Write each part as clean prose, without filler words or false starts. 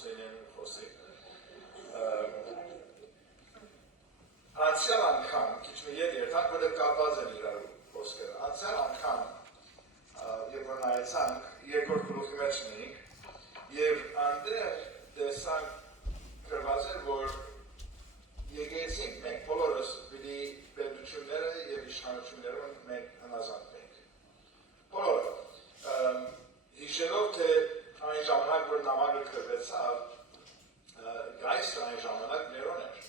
Հուսեյնեն խոսի։ Անցյալ անգամ, քիչ մի երթանք, որտեղ կապված են իրար խոսքերը, անցյալ անգամ, երբ որ նայեցանք, երկրորդ գլուխի մեջ նենք, եւ այնտեղ տեսանք գրված էր, որ եկեցինք, մենք բոլորս պիտի պետությունները եւ իշխանություններուն մենք հնազանդվենք։ Բոլորը, հիշելով թե այն ժամանակ, որ նամակը գրվեցավ, գայսը այն ժամանակ ներոն էր։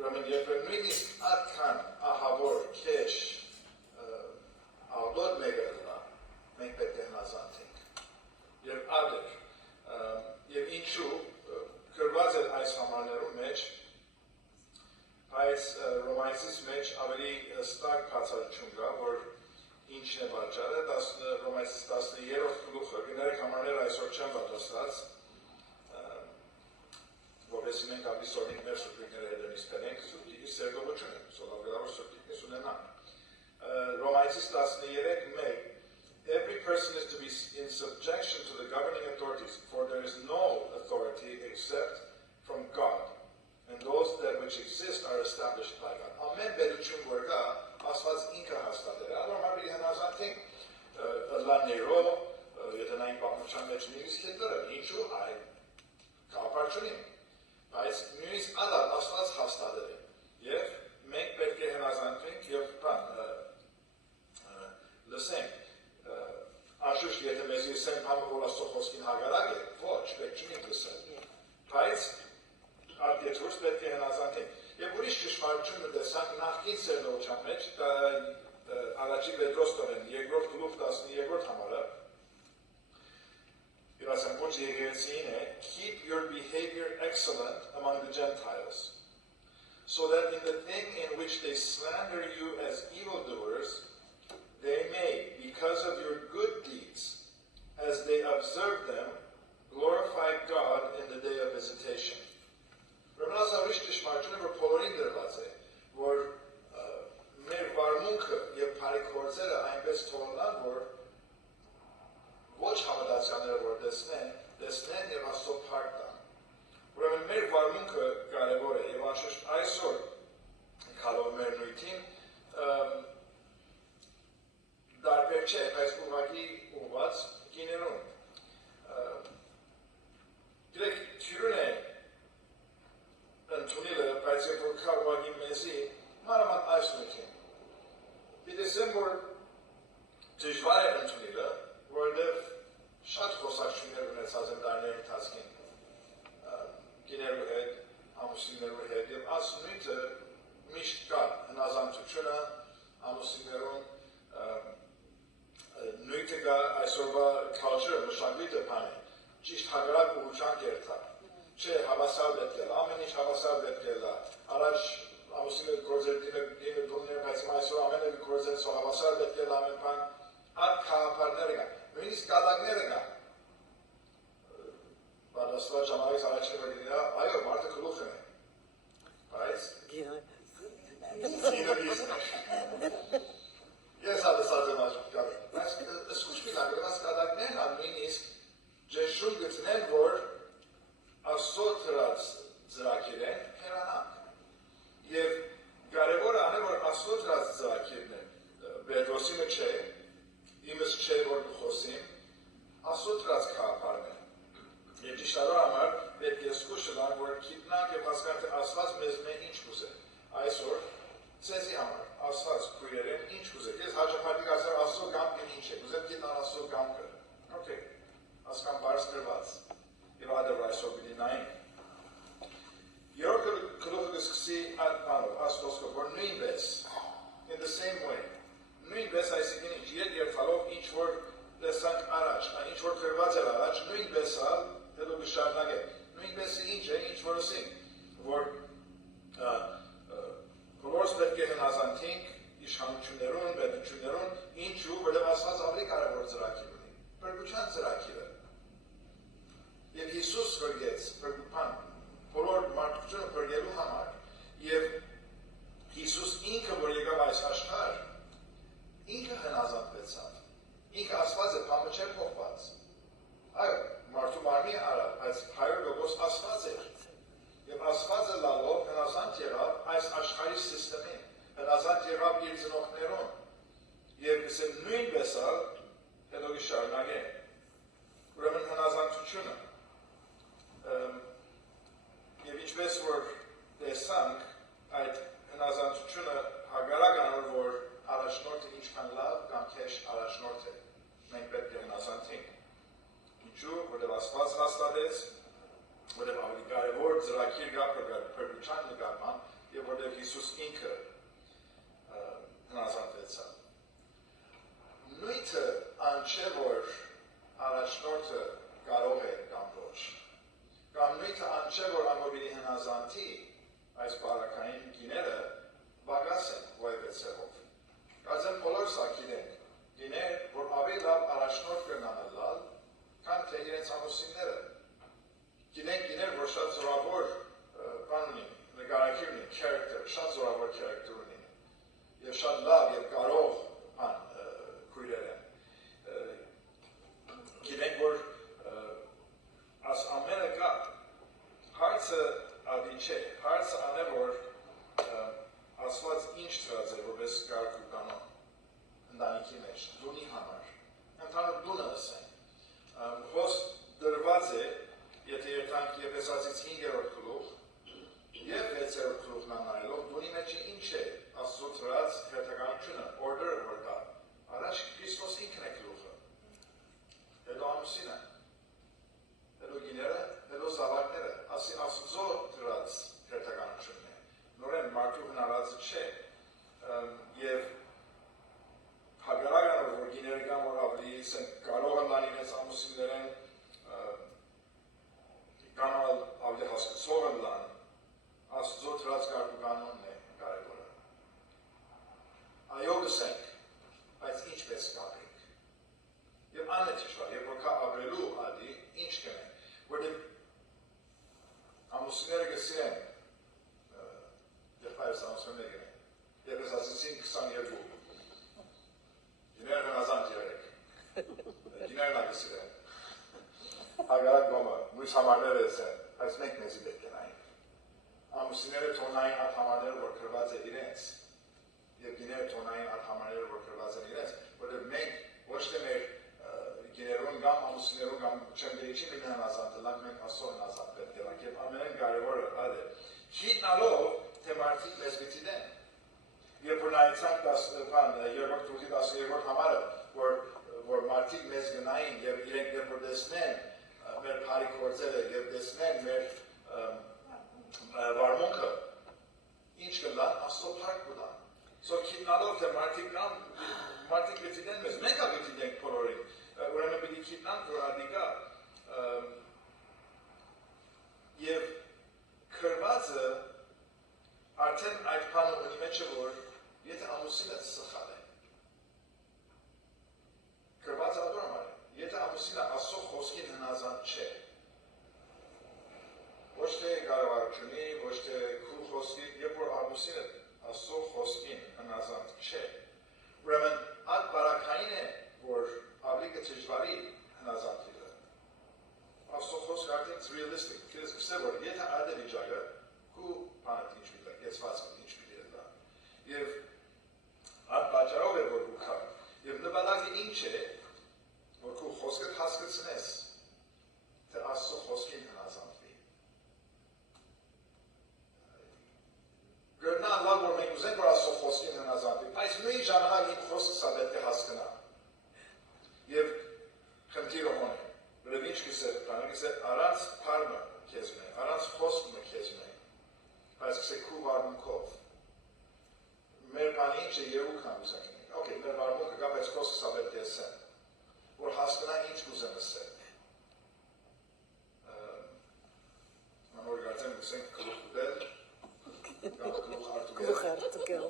Ուրեմն երբ նույնիսկ այդքան ահավոր քեշ աղդոտ մեկը լա, մենք պետք է հնազանդենք։ Եվ ադեր, եւ ինչու գրված էր այս համարներում մեջ, բայց Ռոմայցիս մեջ ավելի ստակ բացատրություն կա, որ ինչն է պատճառը, Ռոմայցիս 10-րդ գլուխը, գներեք համարները այսօր չեն պատրաստած, որովհետեւ մենք ավելի սովիկ մեր սուրբիկները հետևից բերենք, սուրբիկի սերգողություն են, սովորաբար սուրբիկներ ունենան։ Ռոմայցիս 13:1 Every person is to be in subjection to the governing authorities, for there is no authority except from God, and those that which exist are established by God. Ամեն բերություն որ կա, Աստված ինքը հաստատել է։ Ալոր մաբերի հնազանդենք լաներո, եթե նայն պատմության մեջ նույնիսկ հետները, ինչու այ կապար չունի, բայց նույնիսկ ադալ Աստված հաստատել է, և մենք պետք է հնազանդվենք և լսենք, Աշուշ, եթե մեզ եսեն համը, որ աստո խոսքին հագարակ է, ոչ, պետք չունենք լսել, բայց ատյետուրս պետք է հնազանդենք, և ուրիշ ճշմարություն մտեսանք նախքին սերնողության մեջ, առաջի Պետրոստորեն, երկրորդ գլուխ 12-րդ համարը, իրասան ոչ եկեղեցին է, keep your behavior excellent among the Gentiles, so that in the thing in which they slander you as evildoers, they may, because of your good deeds, as they observe them, glorify God in the day of visitation. Ուրեմն ուրիշ ճշմարությունը, որ բոլորին դրված է, որ մեր վարմունքը եւ բարի գործերը այնպես թողնան, որ ոչ հավատացյալները որ տեսնեն եւ Աստծո փառք տան։ Ուրեմն մեր վարմունքը կարեւոր է եւ անշուշտ այսօր քալով մեր նույնին դարբեր չէ, բայց ուղղակի ուղղված գիներուն։ Գիտեք, թյուրուն է ընդունիլը, բայց երբ որ կա ուղղակի մեզի, մանավանդ այս նույնին։ Պիտեսեմ, որ դժվար է ընդունիլը, որովհետև շատ խոսակցություններ ունեցած են տարիների ընթացքին գիներու հետ, ամուսիններու հետ, եւ այս նույնը միշտ կա հնազանդությունը ամուսիններուն նույնը կա այսօրվա culture մշակույթը բան է, ճիշտ հակառակ ուղղության կերտա, չէ հավասար պետք է լա, ամեն ինչ հավասար պետք է լա, առաջ ամուսինը գործերտինը դումներ, բայց այսօր ամենը գործեր սո հավասար պետք է լա ամեն բան, այդ քաղաքարները կան, նույնիսկ կատակները կան, պատասխան ժամանակ առաջին վարդինա, այո, մարդը գլուխն է, բայց գինը բիզն է, ես հատեսած եմ աշխ կավի, բայց սկուչ միլակ, լևաս կատակներն ան նույնիսկ ջեշում գտնեն, որ Աստծո թրած ծրագիր են հերանանք, և կարևորը ան է, որ Աստծո թրած ծրագիրն են, Պետրոսինը չէ, իմս չէ, որ խոսիմ, Աստծո թրած քաղաքարն է, և ճիշտարո համար պետք է սկուշ լանք, որ գիտնանք և հասկանք, թե Աստված մեզ մեն ինչ կուզե, այսօր ցեզի համար, Աստված քույրերեն ինչ կուզե, ես հաջապարտիկ ասեմ Աստծո գամքին ինչ է, կուզեմ գիտնան Աստծո գամքը, օքեյ, ասկան բարս գրված, և ադր այսօր պիտի նայինք, երորդ գլուխը կսկսի այդ բանով, Աստծո, որ նույնպես, in the same way, նույնպես այսինքն ինչ, երթալով ինչ որ տեսանք առաջ, ինչ որ գրված էր առաջ, նույնպես ալ, հետո կշարնակ է, նույնպես ինչ է, ինչ որ ասինք, որ բոլորս պետք է հնազանդենք իշխանություններուն, պետություններուն, ինչու, որտեղ Աստված ավելի կարևոր ծրագիր ունի, փրկության ծրագիրը։ Եվ Հիսուս փրկեց, բոլոր մարդկությունը փրկելու համար, եւ Հիսուս ինքը, որ եկավ այս աշխարհ, ինքը հնազանդվեցավ, ինքը Աստված է, բամը չէր փոխված, այո, մարդու մարմին արավ, իր ծնողներուն եւ գսե նույնպես հետո գշարունակե ուրեմն հնազանդությունը եւ ինչպես որ տեսանք այդ հնազանդությունը հագարական որ առաջնորդը ինչքան լավ կամ քեշ առաջնորդ է մենք պետք է հնազանդենք ինչու որտեղ Աստված հաստատեց որտեղ ավելի կարևոր ծրագիր կա փրկության նկատմամբ եւ որտեղ Հիսուս ինքը հնազանդվեցավ նույնը անչե որ առաջնորդը կարող է կամ ոչ կամ նույնը անչե որ ամբողջի հնազանդի այս բարակային գիները բագաս են ոյվեցերով կարծեմ բոլոր սա գինենք գիներ որ ավելի լավ առաջնորդ կրնան լալ քան թե իրենց ամուսինները գինենք գիներ որ շատ զորավոր բան ունի նկարագիր ունի character շատ զորավոր character ունի եւ շատ լավ եւ կարող բան քույրեր են գիտենք որ աս ամենը կա հարցը ադի չէ հարցը անե որ ասված ինչ ծրած է որպես կարգ ու կանոն ընտանիքի մեջ դունի համար ընդհանուր դունը ասենք խոս դրված է եթե երթանք Եփեսացից 5-րդ գլուխ եւ 6-րդ գլուխն անայելով դունի մեջ ինչ է Աստծո ծրած հերթականությունը order-ը որ կա առաջ Քրիստոս ինքն է գլուխը հետո ամուսինը հետո գիները հետո զավակները ասի Աստծո ծրած հերթականությունն է նորեն մարդու հնարածը չէ եւ հագարական որ գիները կան որ ավելի կարող են լան իրենց ամուսիններեն կամ ավելի հասկացող են լան Աստծո ծրած կարգուկանոնն է կարևորը այո գսենք բայց ինչպես կապենք եւ աննեթիշվար երբ որ կա ապրելու ադի ինչ կնենք որտեղ ամուսինները գսեն երբայրս ամուսինները գնեն երբ ես ասեցին 22 գիներ հնազանդ երեք գիներն ագսիրեն հագարակ գոմը մույս համարներ էսեն այս մենք մեզի պետք են այն ամուսինները թոնային ատհամաները որ կրված է իրենց եւ գիները թոնային ատհամաները որ կրված են իրենց որտեղ մենք ոչ թե մեր գիներուն կամ ամուսիններուն կամ չեմ դեիչի մենք հնազանդելանք մենք Աստծո հնազանդ պետք է լանք եւ ամենեն կարևորը այդ է հիտնալով թե մարդիկ մեզ գտին երբ որ նայեցանք 2-րդ գլուխի 12-րդ համարը որ մարդիկ մեզ գնային եւ իրենք երբ որ տեսնեն մեր բարի գործերը եւ տեսնեն մեր վարմունքը ինչ կլան Աստծո փառք կտան so քիտնալով թե մարդիկ գտին մեզ մենք գտինենք բոլորին ուրեմն պիտի քիտնանք որ ադիկա եւ քրվածը արդեն այդ բանը ունի մեջ է որ եթե ամուսինը սխալ է քրվածը ադորում է եթե ամուսինը Աստծո խոսքին հնազանդ չէ ոչ թե կառավարությունի ոչ թե քու խոսքի երբ որ ամուսինը Աստծո խոսքին հնազանդ չէ ուրեմն այդ բարակային է որ ավելի դժվարի հնազանդվելը Աստծո խոսքը արդեն realistic քեզ կսե որ եթե այդ է վիճակը քու բանը ինչ պիտի կեցված ինչ պիտի դա եւ այդ պատճառով է որ քու եւ նպատակը ինչ է որ քու խոսքը հասկացնես թե Աստծո խոսքին հնազանդվի գտնա լավ որ մենք ուզենք որ Աստծո խոսքին հնազանդվի բայց նույն ժամանակ իմ խոսքը սա պետք է հասկանա եւ խնդիրը մոն է որը ինչ կսե բանը առանց փառը քեզ մե առանց խոսքը քեզ մե բայց կսե քու վարմունքով մեր բանը ինչ է երկու կամ ուզենք օքեյ մեր վարմունքը կա բայց խոսքը սա պետք է ասե որ հասկանա ինչ կուզեմ ասել նոր գարցեմ կսենք գլուխ ուտել կամ գլուխ արտուգել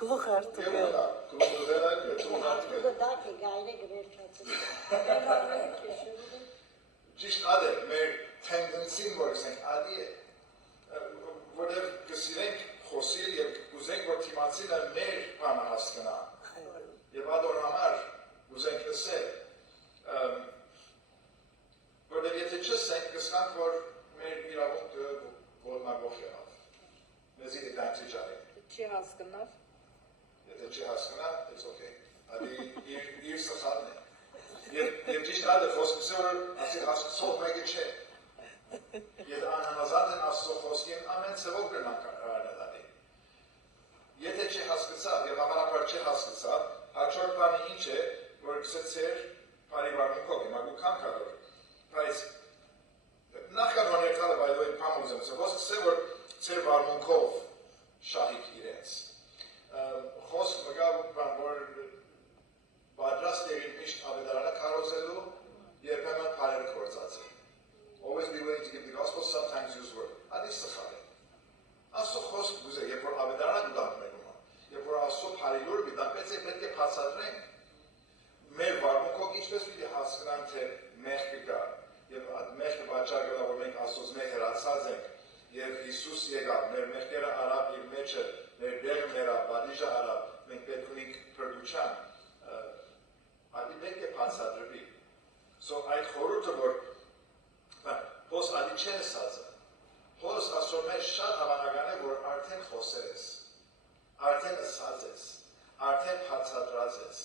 գլուխ արտուգել ճիշտ ադե մեր tendency-ն որ կսենք ադի է որտեղ կսիրենք խոսիլ եւ կուզենք որ թիմացինը մեր բանը հասկանա եւ ադոր համար ուզենք ասել որտեղ եթե չսենք կսկանք որ մեր իրավունքը ոտնագող եղավ մեզի advantage արենք Չի հասկնար։ Եթե չի հասկնա, it's okay։ Ադի իր սխալն է։ Եվ ճիշտ ադը խոսքսը որ ասի հասկսող մեկը չէ։ Եվ անհամազատ են ասող խոսքին ամեն ծևով գրնանք արարել ադի։ Եթե չի հասկացավ և համարապար չի հասկացավ, հաջորդ բանի ինչ է, որ գսը ծեր պարիվարմունքով, հիմա գու կան կադոր։ Բայց նախկան որ ներթալը բայդոյի պամուզեմ, խոսք սե որ ծեր վարմունքով շահիկ իրենց։ Խոսք մգավ բան, որ բադրաստ երին միշտ ավետարանը կարոզելու, երբեմն պարեր կործած է։ Always be willing to give the gospel, sometimes use word. Ադի սխալ է։ Աստո խոսք գուզե, երբ որ ավետարանը գուդանք մերում է, երբ որ աստո պարիլոր բիդան, պետք է պացադրենք մեր վարմունքով ինչպես պիտի հասկնան, թե մեղքը կա, և մեղքը վաճառ գլա, որ մենք աստոց մեր հեռացած ենք, և Հիսուս եկավ, մեր մեղքերը արավ իր մեջը, մեր դեղը մերավ, բադիժը արավ, մենք պետք ունենք փրկության, ադի պետք է բացատրվի։ So այդ խորհուրդը, որ փոս ադի չեն ասածը, փոս աստոր մեջ շատ հավանական է, որ արդեն խոսել ես, արդեն ասած ես, արդեն բացատրած ես,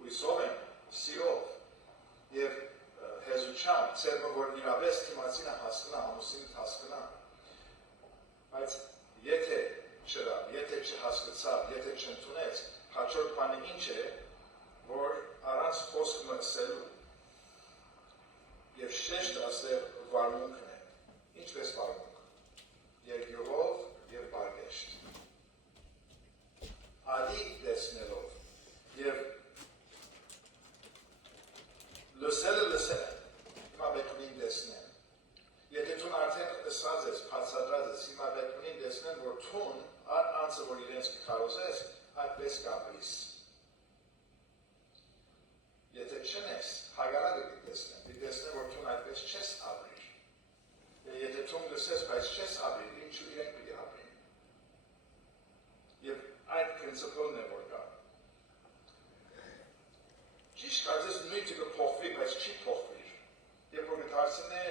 հույսով են, սիրով և հեզուչան, ծերմը, որ իրավես թիմացինը հասկնա, ամուսինը հասկնա, բայց եթե չրա, եթե չհասկացավ, եթե չընդունեց, հաջորդ բանը ինչ է, որ առանց խոսք մտսելու և շեշտ աստեղ վարմունքն է, ինչպես վարմունք, երկյուղով և բարգեշտ, ադի դեսնելով և լսելը, հիմա պետք ունին դեսնեն, եթե թուն արդեն ըսած ես, պացադրած ես, հիմա պետք ունին դեսնեն, որ թուն անցը, որ իրենց կխարոզես, այդպես կապրիս, եթե չնես, հագարակը դեսնեն, որ թուն այդպես չես ապրիր, եթե թուն լսես, բայց չես ապրիր, ինչու իրենք պիտի ապրին, և այդ պրինցիպլն է, որ կա, ճիշտ կարծես նույնը կփոխվի, բայց չի փոխվիր, երբ որ գտարցին է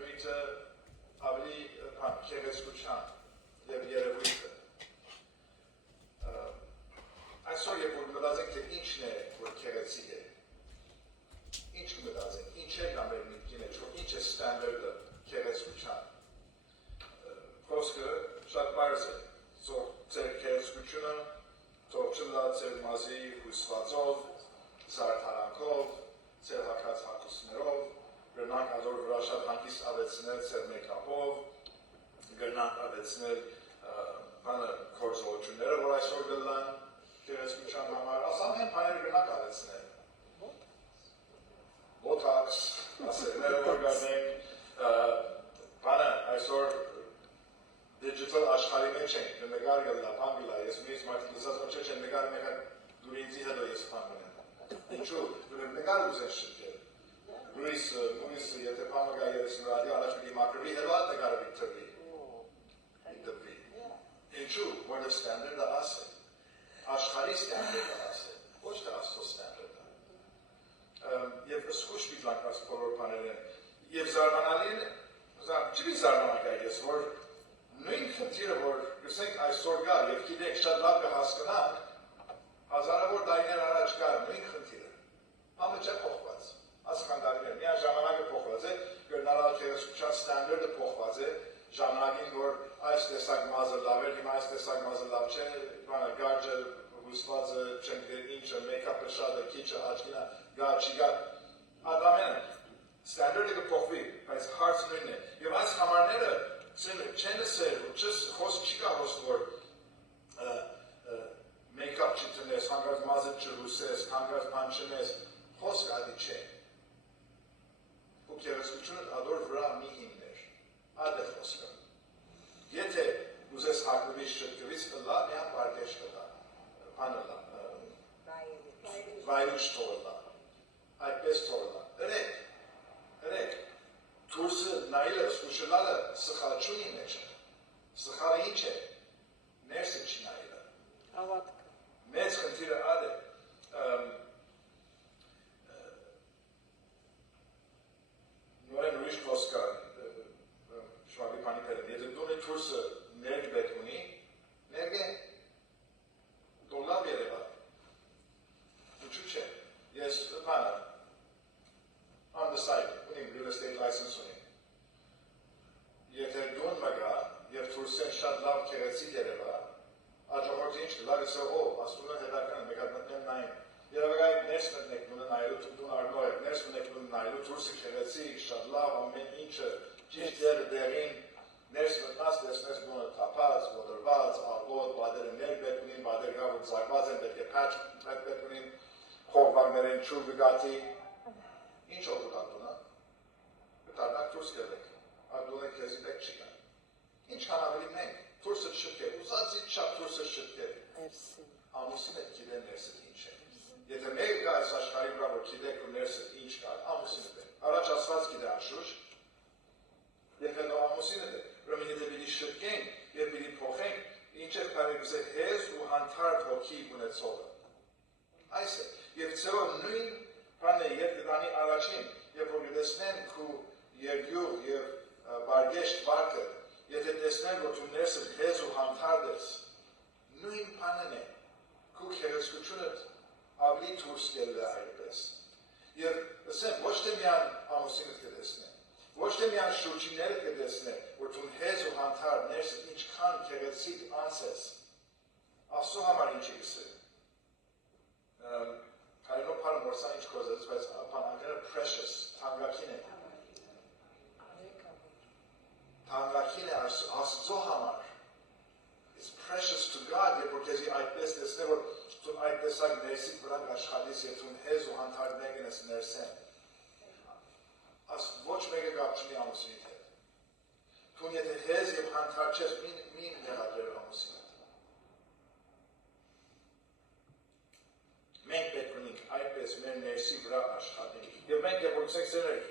նույնը ավելի քեղեցկության և երևույթը, այսօր երբ որ մտածենք, թե ինչն է, որ քեղեցիկ է, ինչ կմտածենք, ինչ է կա մեր միտքին է, ինչ է ստանդարտը քեղեցկության, խոսքը շատ պարզ է, ձեր քեղեցկությունը, թող չլա ձեր մազի հույսվածով, զարդարանքով, ձեր հակած հակուսներով, գրնանք ադոր վրա շատ հանգիստ ավեցնել ձեր մեյքափով, գրնանք ավեցնել կորձողությունները, որ այսօր գլան քեղեցկության համար, ամեն բաները գրնանք ավեցնել, բոթաքս, ասերները որ գարնենք, բանը այսօր digital աշխարհի մեջ ենք, նգար գլա, բան գլա, ես միս մարդիկ լսած որ չէ չեն նգար մեկը դուրինձի հետո ես բան գնեմ, ինչու, դուրին նգար ուզեն շնկել, նույնիս եթե բանը գա երեսին ռադի առաջ պիտի մակրվի, հետո այդ նգարը բիթրվի, ինչու, որը ստանդարտը աս է, աշխարհի ստանդարտը աս է, ոչ թե աստծո ստանդարտը, և սկուշ բիզանկած բոլոր բաներ են, և զարմանալի են, չի զարմանալի այս, որ նույն խնդիրը, որ գսենք այսօր գա և գիտենք շատ լավ կհասկնանք, հազարավոր տարիներ առաջ կար նույն խնդիրը, համը չէ փոխված, ասխանդարներ, միան ժամանակը փոխված է, գրնալալ քեղեցկության ստանդարտը փոխված է, ժամանակին, որ այս տեսակ մազը լավ էր, հիմա այս տեսակ մազը լավ չէ, գարջը, հուսվածը, չենք դեր ինչը, մեյքափը շատը, քիչը, աչքինը, գա, չի գա, այդ ամենը, ստանդարտը կփոխվի, բայց հարց նույնն է, և այս համարները չեն ասել, խոսք չի կա խոսք, որ մեյքափ չտնես, հանգած մազը չհուսես, հանգած բան չնես, խոսք ադի չէ, ու քեղեցկությունը ադոր վրա մի հիմներ, ադե խոսքը, եթե ուզես հակնվից շտկվից լա, միան բարգեշտ լա, բանը լա, վայրուշ թողը լա, այդպես թողը լա, հրեք, թուրսը նայելը, սկուշելալը սխալ չունի մեջը, սխալը ինչ է, ներսը չի նայելը, ավատք, մեծ խնդիրը ադե, նորեն ուրիշ խոսքա, շվագի պանի պերեն, եթե դունի թուրսը ներգ բետ ունի, ներգ է, Ժողովրդի ինչ լագսը աստուծո հետաքրքրն մեկը մտնեն նային երևակայ ներս մտնեք դու նայելու դու արնո եք ներս մտնեք դու նայելու դուրսը քեղեցի շատ լավ ամեն ինչը ճիշտ դերին ներս մտնած տեսնես դու թափած ոտորված ալբոտ բادرը ներբետնին բادرգավը զարգված են պետք է patch պետքունին խորբաններեն ճուր գատի ինչ օգտատունա դառնակ դուրս գերեք ադունը քեզի պետք չի կան ինչքան ավելի մենք դուրսը շփկե ուզածի չափ դուրսը շփկե ամուսինը գիտեն ներսը ինչ է եթե մեկ կա այս աշխարհի վրա որ գիտեք ու ներսը ինչ կա ամուսինը դե առաջ ասված գիտե անշուշտ եթե նո ամուսինը դե ուրեմն եթե պիտի շփկենք եւ պիտի փոխենք ինչ է կարելի է հեզ ու հանդարտ հոգի ունեցողը այս է եւ ծո նույն բանը երբ դանի առաջին երբ որ դեսնեն քու երգյուղ եւ բարգեշտ վարկը եթե տեսնեն որ դու ներսը հեզ ու հանդարտ ես նույն բանն է քու քերեսկությունը ավելի դուրս գելը այդպես եւ ասեմ ոչ թե միան ամուսինը կտեսնեն ոչ թե միան շուրջիները կտեսնեն որ դու հեզ ու հանդարտ ներսը ինչքան քերեսիկ անցես ասո համար ինչ է I don't know more science causes, but precious. Tangakine. Tangakine as is precious to God because I best there's never to I best like Nesik Branga Shadis yet from Hezu Hantar Meganes Nersen. As watch mega gapchini amusinite. Tunyet Hezi Hantar chest mean Nehader amusinite. Մենք պետք ունենք այդպես մեր ներսի վրա աշխատենք։ Եվ մենք երբ որ սեքսերեր,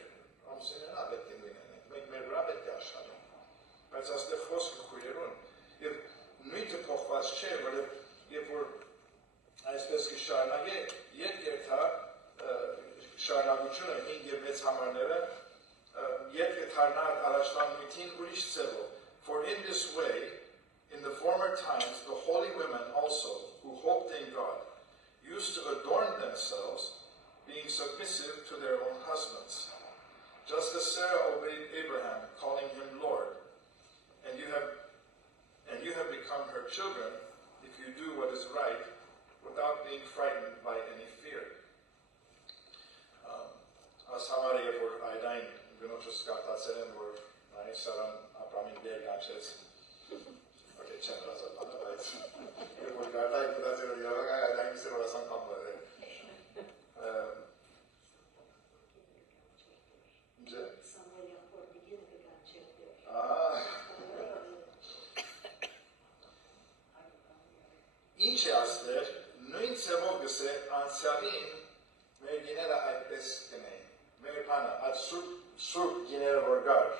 ամուսինենա պետք է լինենք, մենք մեր վրա պետք է աշխատենք։ Բայց այստեղ խոսքը քույրերուն եւ նույնը փոխված չէ, որովհետեւ երբ որ այսպես կշարունակե, երկերթա շարունակությունը 5 եւ 6 համարները երկերթարնա առաջնան նույնին ուրիշ ձևով. For in this way, in the former times, the holy women also, who hoped in God, used to adorn themselves, being submissive to their own husbands. Just as Sarah obeyed Abraham, calling him Lord, and you have become her children if you do what is right, without being frightened by any fear. As Hamari for Aidain, Binochus Gatasen, or Naisaran Abramin Bear Ganches. Okay, Chandras are not right. You will get like that. You are going to say some number. Ինչ է ասել, նույն ցավով գսե անցյալին մեր գիները այդպես կնեն։ Մեր բանը այդ սուրբ գիները որ գար։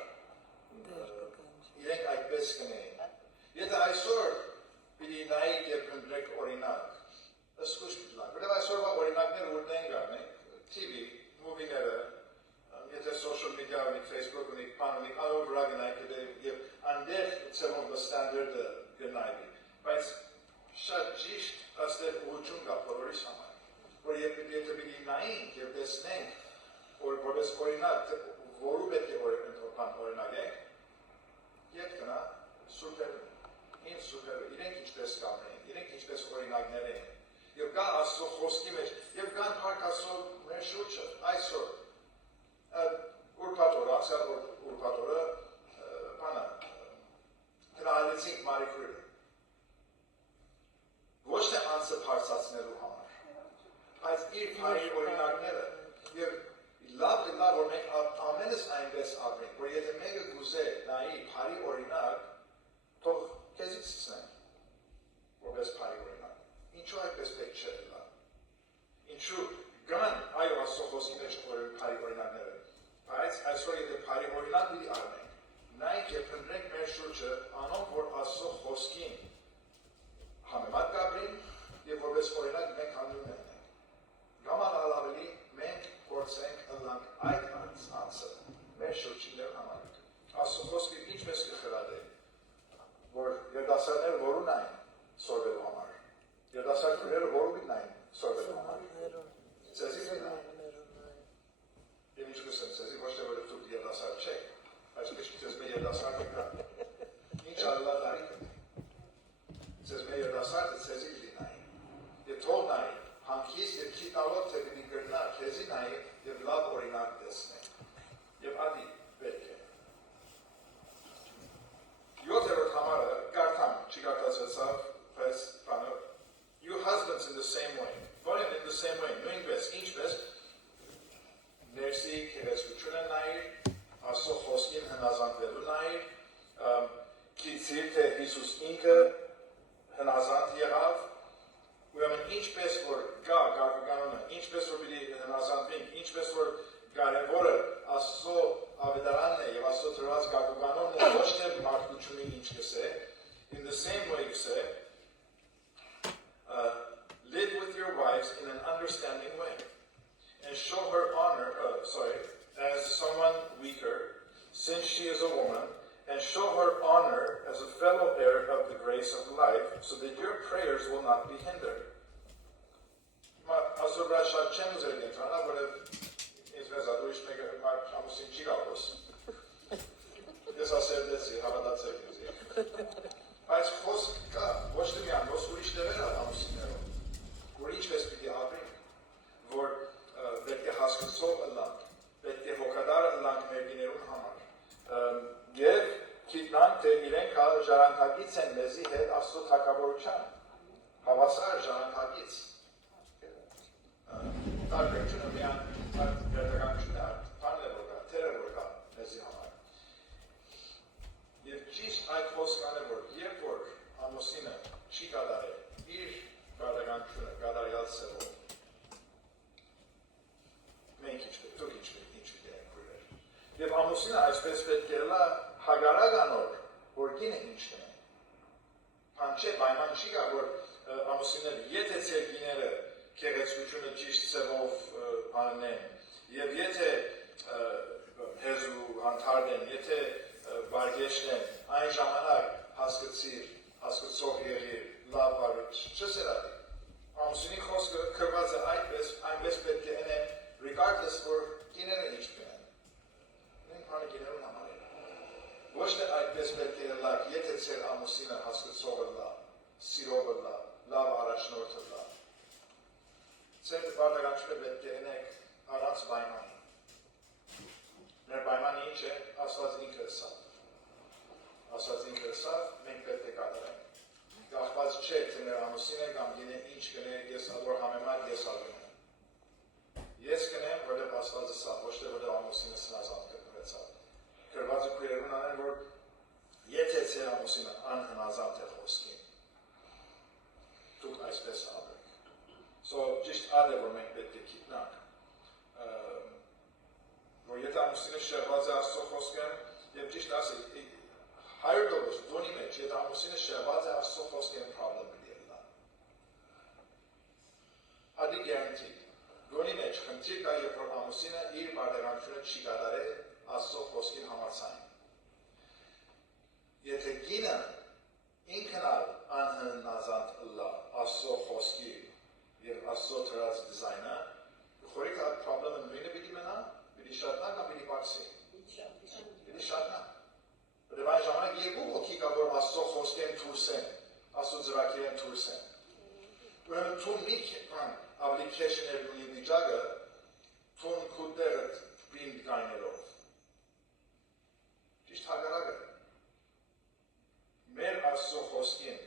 Իրենք այդպես կնեն։ Եթե այսօր պիտի նայեք եւ ընտրեք օրինակ, ըսկուշ պլան։ Որտեղ այսօրվա օրինակները որտեղ գարնենք, TV, movie-ները, եթե social media ունի, Facebook ունի, բան ունի, all over գնայք եւ անդեր ցեմով ստանդարտը գնայք։ Բայց շատ ճիշտ աստեղ ուղղություն կա բոլորիս համար, որ եթե պիտի նայենք եւ տեսնենք, որ որպես օրինակ, որու պետք է օրինակ ենք, ետ կնա սուպեր Ինչ սուպեր, իրենք ինչպես կանեն, իրենք ինչպես օրինակներ են, եւ կա Աստծո խոսքի մեջ, եւ կան Փառք Աստծո մեր շուրջը, այսօր, ուրբաթ օրը, ասել ուրբաթ օրը, բանը, գնահատեցինք Մարիքուրը, ոչ թե անձը փարսացնելու համար, բայց իր փարի օրինակները, եւ լավ որ մենք ամենս այնպես ապրենք, որ եթե մեկը գուզե նայի փարի օրինակ, թող Քեզից ցնեն, որպես փարի օրինակ, ինչու այդպես պետք չէ լա, ինչու կան այո Աստծո խոսքի մեջ փարի օրինակները, բայց այսօր եթե փարի օրինակ պիտի առնենք, նայենք եւ փնտրենք մեր շուրջը, անոնք որ Աստծո խոսքին համեմատ կապրին եւ որպես օրինակ մենք հանդուրում ենք, գաման ավելի մենք փորձենք ընլանք այդ անձը մեր շուրջի համար, Աստծո խոսքը ինչպես կխրատի որ երդասարները որուն այն սորվելու համար, երդասարները որու գնային սորվելու համար, ծեզի գնային, և ինչ կսեմ, ծեզի ոչ թե որ դուք երդասար չեք, բայց կշկի ծեզ մեր երդասարը կա, ինչ ալլա դարիքը, ծեզ մեր երդասարը, understanding way, and show her honor, as someone weaker, since she is a woman, and show her honor as a fellow heir of the grace of life, so that your prayers will not be hindered. Այս խոսքը կա, ոչ թե միայն ուրիշ դերեր ամուսիններով, որ ինչպես պիտի ապրենք, որ պետք է հասկացող ըլլանք, պետք է հոգադար ըլլանք մեր գիներուն համար, և գիտնանք, թե իրենք ժառանգագից են մեզի հետ Աստծո թագավորության, հավասար ժառանգագից։ Տարբերությունը միայն վերտականությունն է, բանն է որ կա, թերը որ կա մեզի համար։ Եվ ճիշտ այդ խոսքան է, որ երբ որ ամուսինը չի կատարել իր բարդականությունը կատարյալ սերով, մենք դուք ինչ գիտենք քույրեր։ Եվ ամուսինը այսպես պետք է լա հագարականոր, որ գինը ինչ կնեն։ Բան չէ, պայման չի գա, որ ամուսինները եթե ծեր գիները գեղեցկությունը ճիշտ սերով բանեն, եւ եթե հեզու հանդարտ են, եթե բարգեշն են, այն ժամանակ հասկացող եղիր, լավ բարդ չսերադի։ Ամուսինի խոսքը կրված է այնպես պետք է ընեն, regardless որ գիները ինչ կնեն։ Նույն բանը գիներուն համար է։ Ոչ թե այդպես պետք է լավ, եթե ծեր ամուսինը հասկացողը լավ, սիրողը լավ, լավ առաջնորդը լավ։ Ծեր բարդականությունը պետք է ընենք առանց պայմանի։ Մեր պայմանը ինչ է, Աստված ինքը սա։ Աստված ինքը սա, մենք պետք է կատարենք։ Կախված չէ, թե մեր ամուսինը կամ գինը ինչ կնե, ես որ համեմատ ես ալում եմ։ Ես կնեմ, որտեղ Աստվածը սա, ոչ թե որտեղ ամուսինը սնազանդ կրվեցավ։ Կրվածը քույրերուն անեն, որ եթե ծեր ամուսինը անհնազանդ է խոսքին, դուք այսպես ապրեք։ So ճիշտ ադը, որ մենք պետք է գիտնանք, որ եթե ամուսինը շեղված է Աստծո խոսքին, եւ ճիշտ ասեք, 100% դոնի մեջ, եթե ամուսինը շեղված է Աստծո խոսքին, problem պիտի ելնա։ Ադի guarantee, դոնի մեջ խնդիր կա, երբ որ ամուսինը իր բարդականությունը չի կատարել Աստծո խոսքին համաձայն։ Եթե գինը ինքն անհնազանդ լա Աստծո խոսքի եւ Աստծո թրած դիզայնը, խորիկ այդ problem-ը նույնը պիտի մնա, պիտի շատնա կամ պիտի բացի։ Պիտի շատնա։ Բայց այն ժամանակ երկու հոգի կա, որ Աստծո խոսքեն դուրս են, Աստծո ծրագիրեն դուրս են։ Ուրեմն թուն մի application-եր ունի վիճակը, թուն քուտերը բինդ գայներով։ Ճիշտ հակառակը։ Մեր Աստծո խոսքին,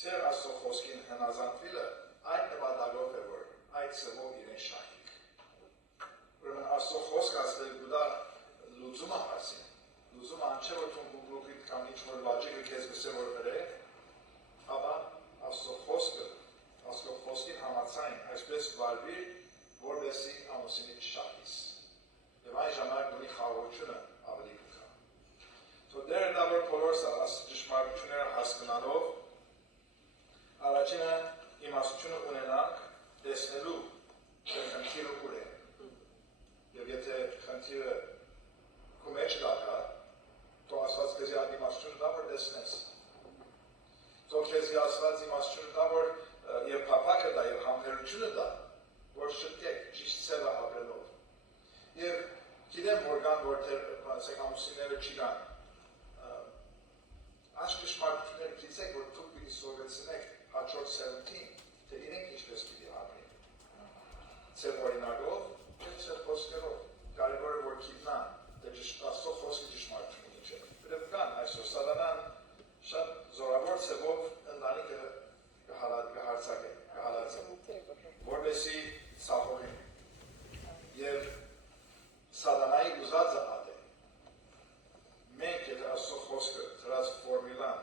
ծեր Աստծո խոսքին հնազանդվելը այդ նպատակով է, որ այդ սրով իրեն շահիկ։ Ուրեմն Աստծո խոսք ասել գուտա լուծումը հասին։ Լուծումը անչե որ թուն գուգլուկիտ կամ ինչ-որ լոջիկը կեզ գսե որ վրե, ապա Աստծո խոսքին համացայն այսպես վարվիր, որպեսի ամուսինի շահիս։ Եվ այն ժամանակ ունի խաղողությունը ավելի կկա։ So դերը դա որ բոլորս ճշմարտությունները հասկանալով, առաջինը իմաստությունը ունենանք տեսնելու, թե խնդիրը ուր է։ Եվ եթե խնդիրը քո մեջ գա, то Աստված քեզ այդ իմաստությունը դա որ տեսնես։ То քեզ Աստված իմաստությունը դա որ եւ փափակը դա եւ համբերությունը դա, որ շտկեք ճիշտ սևը ապրելով։ Եվ գիտեմ որ կան որտեղ ասենք ամուսինները չի կան։ Այս ճշմարտությունները գիտեք որ դուք պիտի սովորեցնեք հաջորդ սերունդին, թե իրենք ինչպես պիտի ապրեն։ Ծեր օրինակով, ծեր խոսքերով, կարևորը որ գիտնան, թե Աստծո խոսքը ճշմարտություն ինչ է։ Բայց կան այսօր սատանան շատ զորավոր ծևով ընտանիքը կհալածեն, որպեսզի սախողեն։ Եվ սատանայի ուզածը ատ է։ Մենք եթե Աստծո խոսքը դրած ֆորմուլան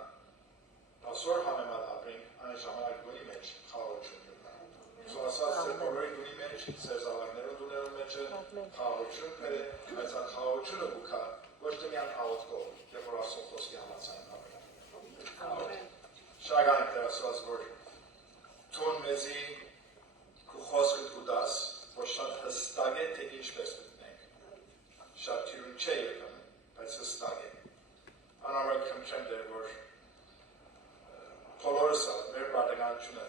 ասոր համեմատ ապրենք, այն ժամանակ գունի մեջ խաղողություն կգա։ Ասած ծեր բոլորի գունի մեջ, ծեր զավակներու դուներու մեջը խաղողություն կրե, բայց այդ խաղողությունը գուքա ոչ թե միան աղոտքով, երբ որ Աստծո խոսքի համաձայն ապրենք։ Շագանք դեր ասված որ թուն մեզի քու խոսքը դու դաս, որ շատ հստակ է, թե ինչպես մտնենք։ Շատ թյուրին չէ եկան, բայց հստակ է։ Անարար կմքրեմ դեր, որ բոլորս մեր բարդականությունը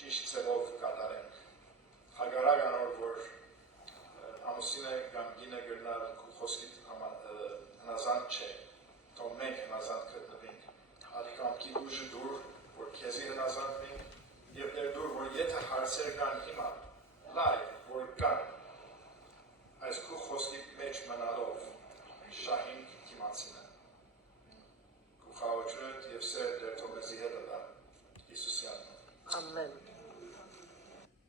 ճիշտ ձևով կատարենք։ Հագարակ անոր, որ ամուսինը կամ գինը գրնալ խոսքի հնազանդ չէ, թող մենք հնազանդ գտնվենք։ Ադիքամքի ուժը դուր, որ քեզի հնազանդվենք, և դեր դուր, որ եթե հարցեր կան հիմա, լայվ, որ կան, այս քու խոսքի մեջ մնալով շահին կիմացին են։ Քու խաղաչունդ և սեր դեր թողնեզի հետ ըլա, Իսուսի անունով։ Ամեն։